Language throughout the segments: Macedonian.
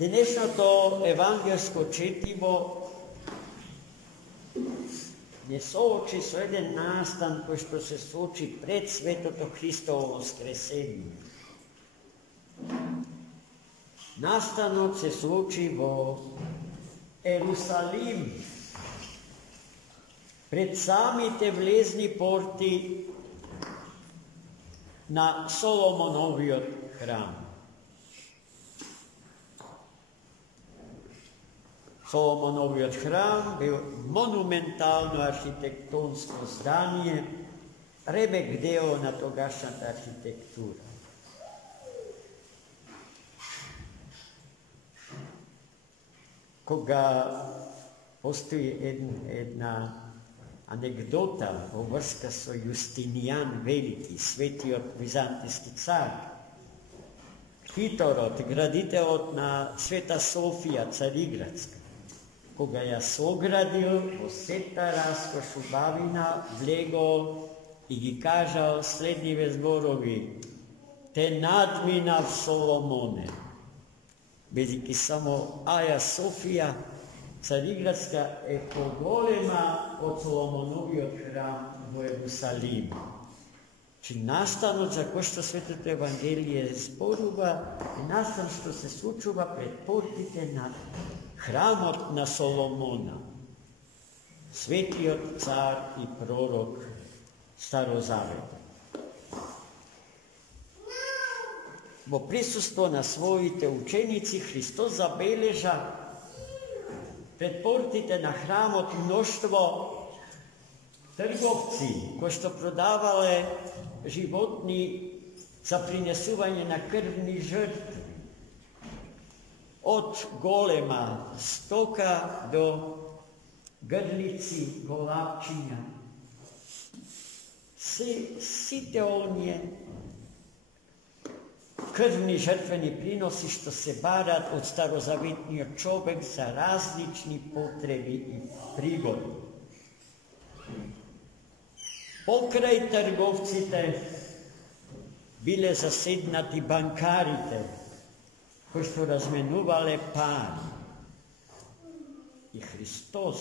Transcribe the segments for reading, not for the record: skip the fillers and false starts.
Dnešното evangelsko četivo ne sooči so jeden nastan, što se sooči pred Svetото Hristovo Voskresenje. Nastanot se sooči vo Jerusalim, pred samite vlezni porti na Solomonovijot hram. Solomonovijot hram bio monumentalno arhitektonsko zdanje, rebek deo na togašnjata arhitektura. Koga postoji jedna anegdota povrska so Justinijan Veliki, sveti od vizantijski car, Hitorot, graditelj na Sveta Sofija, Carigradska, koga je sogradil, poseta razkošu bavina, vlego i gi kažao slednjive zborovi, te nadmina v Solomone. Beziki samo Aja Sofija, Carigradska je pogolema od Solomonovijog hram v Jerusalimu. Či nastanut za ko što Svetото Evangelije sporuva i nastan što se sučuva pred portite na hramot na Solomona. Svetio car i prorok Starozaveta. Bo prisustvo na svojite učenici Hristos zabeleža pred portite na hramot mnoštvo trgovci koji što prodavale životni za prinesuvanje na krvni žrtvi. Od golema stoka do grlici golapčinja. Site on je krvni žrtveni prinosi što se barat od starozavitnijeg čovek za različni potrebi i prigodi. Pokraj trgovcite bile zasednati bankarite, koji što razmenuvale pari. I Hristos,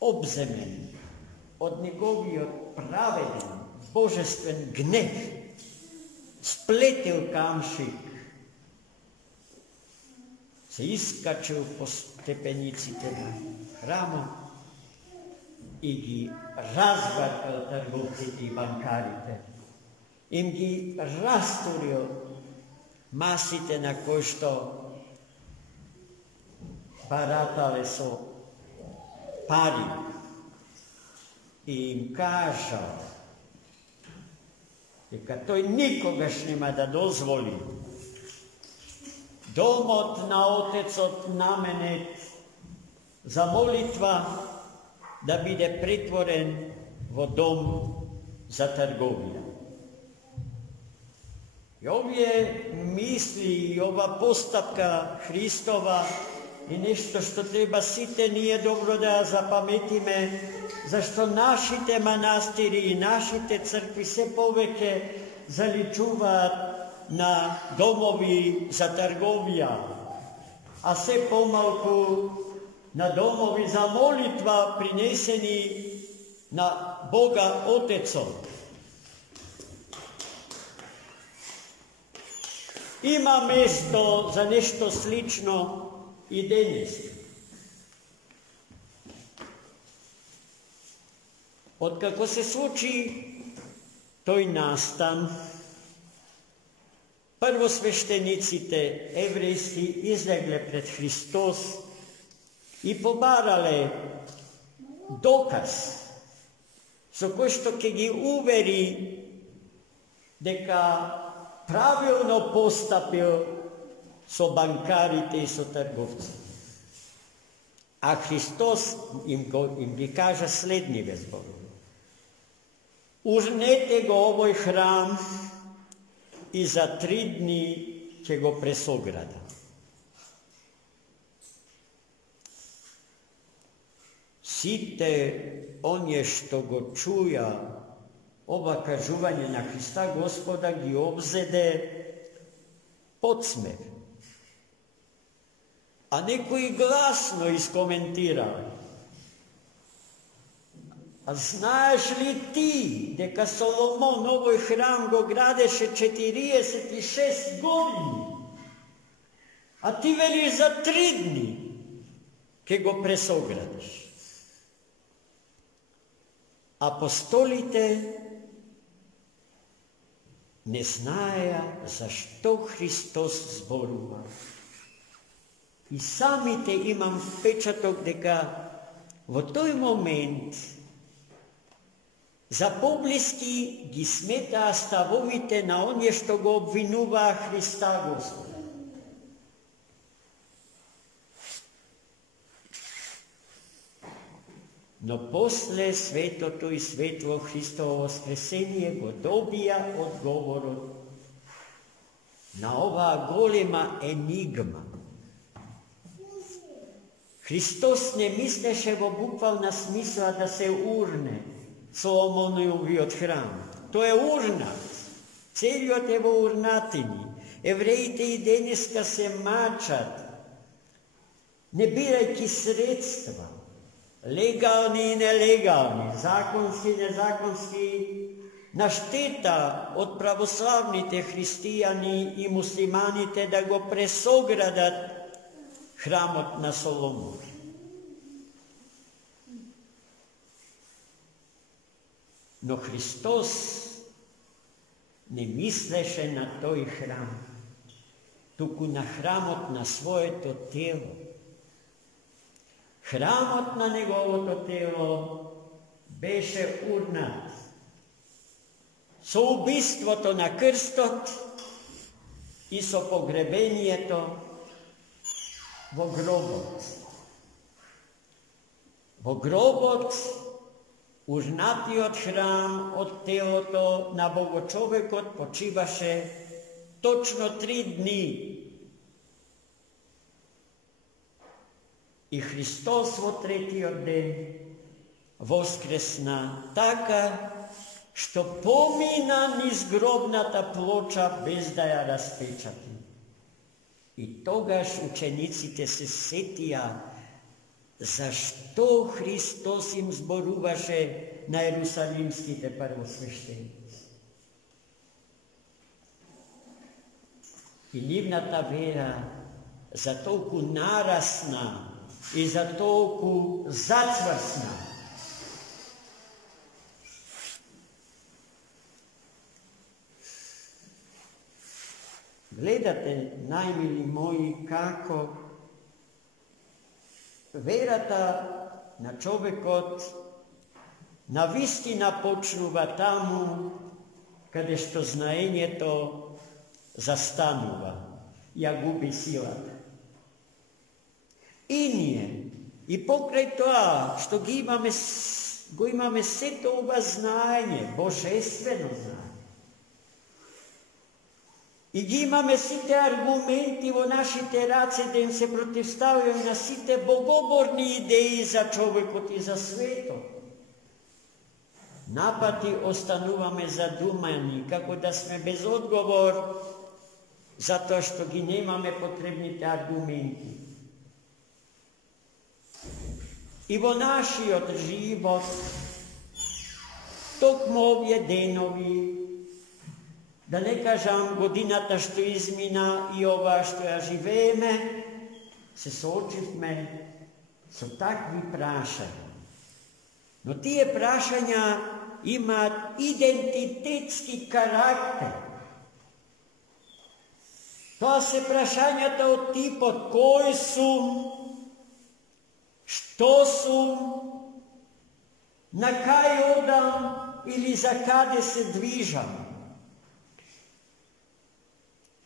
obzemen, od njegovi praveden, božestven gnev, spletel kamšik, se iskačil po stepenici tega hrama i gi razvrkal trgovcite i bankarite. Im gi rasturio masite na koje što baratale so pari i im kažao neka toj nikogašnjima da dozvoli domot na otecot namenet za molitva da bide pretvoren vo dom za trgovina. I ovje misli i ova postavka Hristova je nešto što treba site nije dobro da zapametime, zašto našite manastiri i našite crkvi se poveke zaličuvat na domovi za trgovija, a se pomalku na domovi za molitva prineseni na Boga Otecom. Ima mesto za nešto slično i danes. Odkako se sluči toj nastan, prvosveštenicite evrejski izlegle pred Hristos i pobarale dokaz, so ko što ke gi uveri deka pravilno postapil so bankarite i so trgovci. A Hristos im gi kaže slednjive zborovi. Urnete go ovoj hram i za 3 dni će go presograda. Site onje što go čuja ova kažuvanje na Hrista Gospoda gi obzede podsmev А некои гласно искоментирал: а знаеш ли ти дека Соломон овој храм го градеше 46 години, а ти велиш за 3 дни ке го пресоградиш? Апостолите не знаеа зашто Христос зборува. И самите имам впечаток дека во тој момент за поблиски ги сметаа ставовите на оние што го обвинуваа Христа Господ. Но после светото и светло Христово воскресение го добија одговорот на оваа голема енигма. Христос не мислеше во буквална смисла да се урне Соломоновиот храм. Тој е урнат. Целиот е во урнатини. Евреите и денеска се мачат, не бирајќи средства, легални и нелегални, законски и незаконски, на штета од православните христијани и муслиманите да го пресоградат храмот на Соломон. Но Христос не мислеше на тој храм, туку на храмот на своето тело. Храмот на неговото тело беше урнат со убиството на крстот и со погребението во гробот. Во гробот, урнатиот храм од телото на Богочовекот почиваше точно 3 дни. И Христос во 3-тиот ден воскресна така што помина низ гробната плоча без да ја распечати. И тогаш учениците се сетија зашто Христос им зборуваше на ерусалимските првосвештеници. И нивната вера за толку нарасна и за толку зацврсна. Гледате, најмили мои, како верата на човекот навистина почнува таму каде што знаењето застанува, ја губи силата. И ние, и покрај тоа што го имаме сето ова знаење, божествено знаење, и ги имаме сите аргументи во нашите раце да им се противставиме на сите богоборни идеи за човекот и за светот. Напати остануваме задумани, како да сме без одговор, затоа што ги немаме потребните аргументи. И во нашиот живот, токму овие денови, да не кажам годината што измина и ова што ја живееме, се соочивме со такви прашања. Но тие прашања имаат идентитетски карактер. Тоа се прашањата од типот кој сум, што сум, на кај одам или за каде се движам.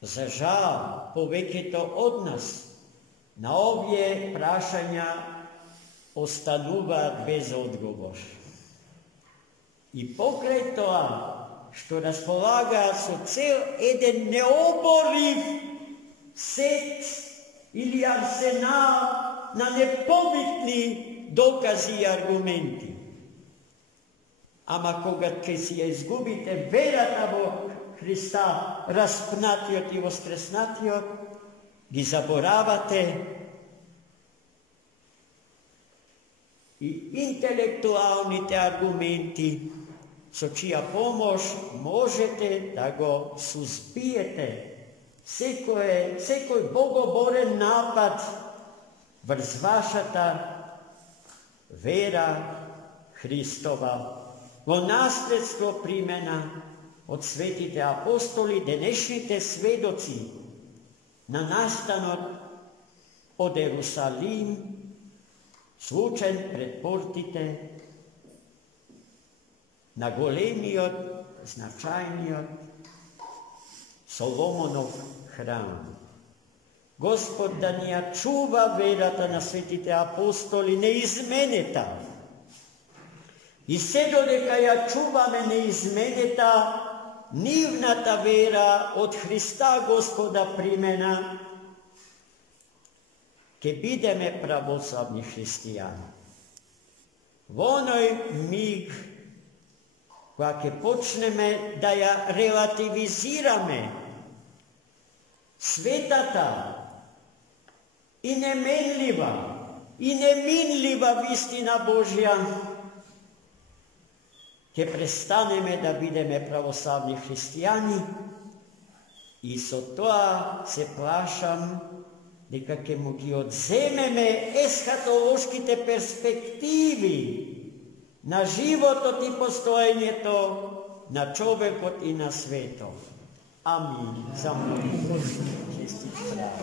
За жал, повеќето од нас на овие прашања остануваат без одговор. И покрај тоа, што располагаат со цел еден необорив сет или арсенал на непобитни докази и аргументи. Ама кога ќе си ја изгубите верата во Христа, распнатиот и воскреснатиот, ги заборавате i intelektualните argumenti, so čija pomož možete da go suzbijete. Sekoj bogoboren napad vrz vašata vera Hristova, go nasljedstvo primjena od svetite apostoli, današnjite svedoci na nastanok od Jerusalim, slučen predportite na golemiot, značajniot Solomonov hram. Gospod da nija čuva verata na svetite apostoli, ne izmeneta. I se dodeka ja čuvame ne izmeneta, nivnata vera od Hrista Gospoda primena, ke bideme pravoslavni hristijani. V onoj mig, kake počneme da ja relativizirame svetata i nemenljiva i neminljiva istina Božja, ke prestaneme da bideme pravoslavni hristijani i so toa se plašam дека ке му ги одземеме есхатолошките перспективи на животот и постоењето на човекот и на светот. Амин. За мој честит брат.